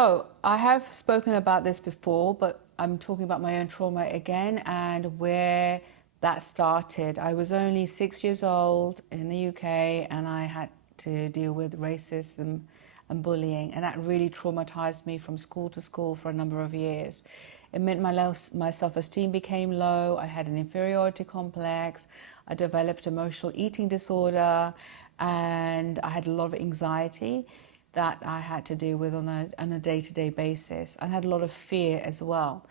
So I have spoken about this before, but I'm talking about my own trauma again and where that started. I was only 6 years old in the UK and I had to deal with racism and bullying, and that really traumatized me from school to school for a number of years. It meant my self-esteem became low. I had an inferiority complex. I developed emotional eating disorder, and I had a lot of anxiety that I had to deal with on a day-to-day basis. I had a lot of fear as well.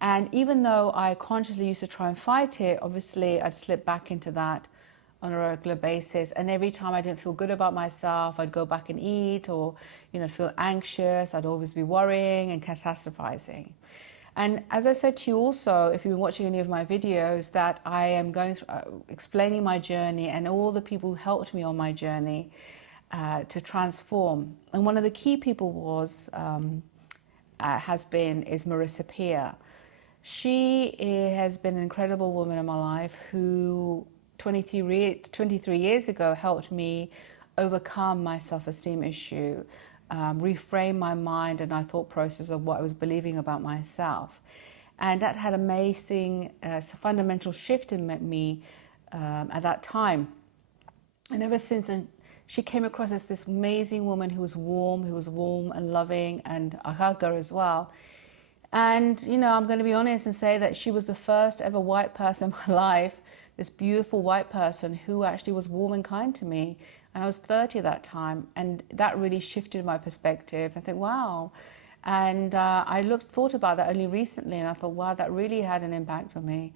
And even though I consciously used to try and fight it, obviously I'd slip back into that on a regular basis. And every time I didn't feel good about myself, I'd go back and eat, or feel anxious. I'd always be worrying and catastrophizing. And as I said to you also, if you've been watching any of my videos, that I am going through explaining my journey and all the people who helped me on my journey to transform. And one of the key people is Marisa Peer. She has been an incredible woman in my life who 23 years ago helped me overcome my self-esteem issue, reframe my mind and my thought process of what I was believing about myself. And that had amazing fundamental shift in me at that time. And ever since, and she came across as this amazing woman who was warm and loving, and I hugged her as well. And, I'm going to be honest and say that she was the first ever white person in my life, this beautiful white person who actually was warm and kind to me. And I was 30 at that time, and that really shifted my perspective. I think, wow. And I thought about that only recently, and I thought, wow, that really had an impact on me.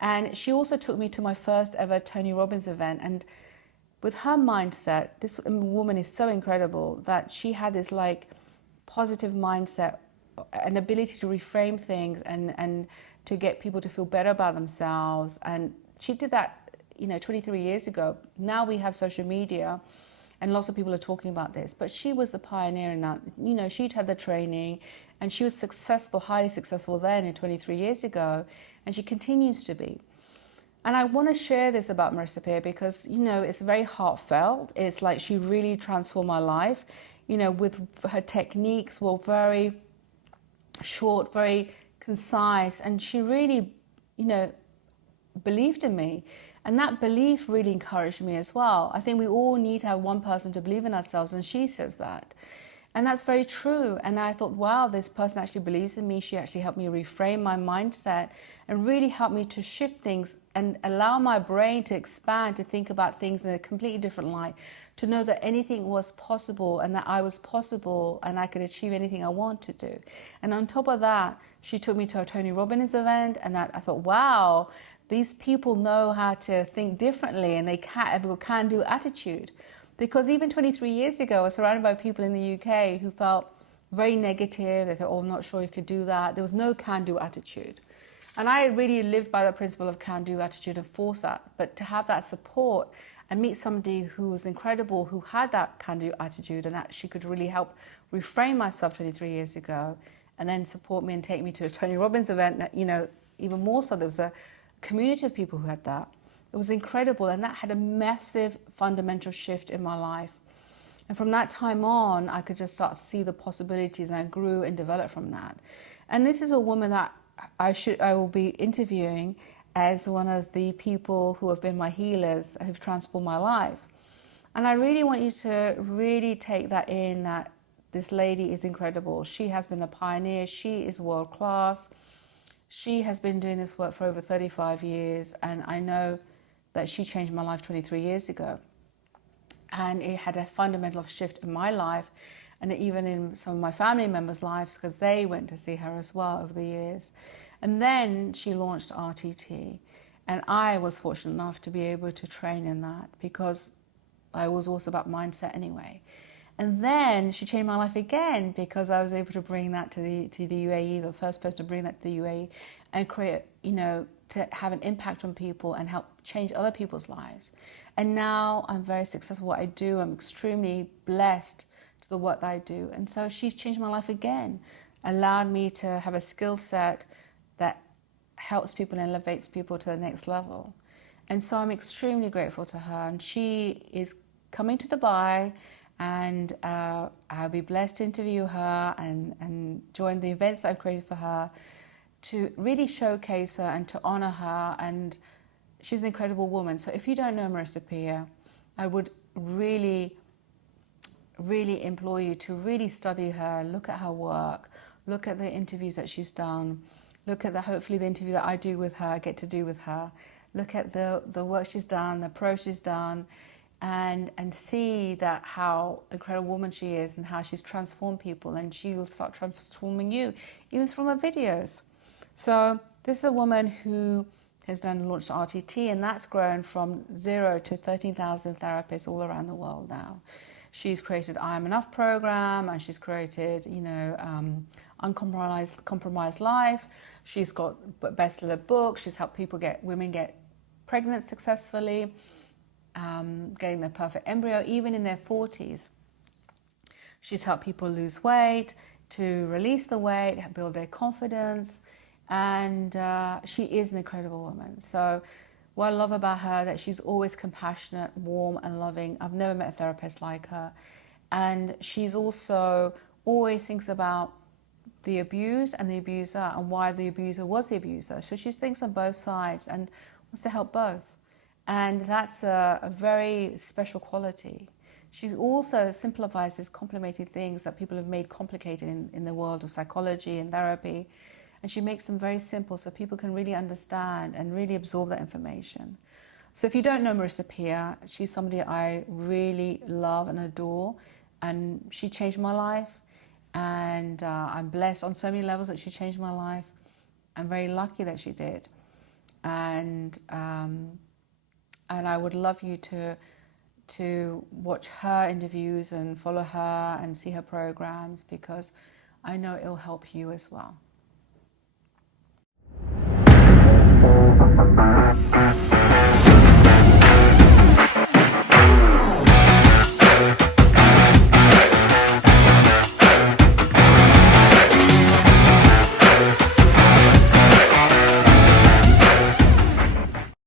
And she also took me to my first ever Tony Robbins event. And with her mindset, this woman is so incredible that she had this positive mindset, an ability to reframe things and to get people to feel better about themselves. And she did that 23 years ago. Now we have social media and lots of people are talking about this, but she was the pioneer in that. She'd had the training and she was successful, highly successful then in 23 years ago, and she continues to be. And I want to share this about Marisa Peer because, it's very heartfelt. It's like she really transformed my life, with her techniques were very short, very concise, and she really, believed in me. And that belief really encouraged me as well. I think we all need to have one person to believe in ourselves, and she says that. And that's very true. And I thought, wow, this person actually believes in me. She actually helped me reframe my mindset and really helped me to shift things and allow my brain to expand, to think about things in a completely different light, to know that anything was possible and that I was possible and I could achieve anything I want to do. And on top of that, she took me to a Tony Robbins event, and that I thought, wow, these people know how to think differently and they have a can-do attitude. Because even 23 years ago, I was surrounded by people in the UK who felt very negative. They thought, oh, I'm not sure you could do that. There was no can-do attitude. And I really lived by the principle of can-do attitude and force that. But to have that support and meet somebody who was incredible, who had that can-do attitude and actually could really help reframe myself 23 years ago, and then support me and take me to a Tony Robbins event, that, even more so, there was a community of people who had that. It was incredible, and that had a massive fundamental shift in my life. And from that time on, I could just start to see the possibilities, and I grew and developed from that. And this is a woman that I will be interviewing as one of the people who have been my healers, who've transformed my life. And I really want you to really take that in, that this lady is incredible. She has been a pioneer. She is world class. She has been doing this work for over 35 years, and I know that she changed my life 23 years ago. And it had a fundamental shift in my life, and even in some of my family members' lives, because they went to see her as well over the years. And then she launched RTT, and I was fortunate enough to be able to train in that because I was also about mindset anyway. And then she changed my life again because I was able to bring that to the UAE, the first person to bring that to the UAE, and create, to have an impact on people and help change other people's lives. And now I'm very successful at what I do. I'm extremely blessed to the work that I do. And so she's changed my life again, allowed me to have a skill set that helps people and elevates people to the next level. And so I'm extremely grateful to her. And she is coming to Dubai and I'll be blessed to interview her and join the events that I've created for her to really showcase her and to honor her. And she's an incredible woman. So if you don't know Marisa Peer, I would really implore you to really study her, look at her work, look at the interviews that she's done, look at hopefully the interview that I do with her, get to do with her, look at the work she's done, the approach she's done, and see that how incredible woman she is and how she's transformed people, and she will start transforming you, even from her videos. So this is a woman who has launched RTT, and that's grown from 0 to 13,000 therapists all around the world now. She's created I Am Enough program, and she's created, Uncompromised Life. She's got bestseller books. She's helped women get pregnant successfully, getting their perfect embryo, even in their 40s. She's helped people lose weight, to release the weight, build their confidence, and she is an incredible woman. So what I love about her, that she's always compassionate, warm and loving. I've never met a therapist like her. And she's also always thinks about the abused and the abuser, and why the abuser was the abuser. So she thinks on both sides and wants to help both. And that's a very special quality. She also simplifies these complicated things that people have made complicated in the world of psychology and therapy. And she makes them very simple so people can really understand and really absorb that information. So if you don't know Marisa Peer, she's somebody I really love and adore. And she changed my life. And I'm blessed on so many levels that she changed my life. I'm very lucky that she did. And I would love you to watch her interviews and follow her and see her programs, because I know it'll help you as well.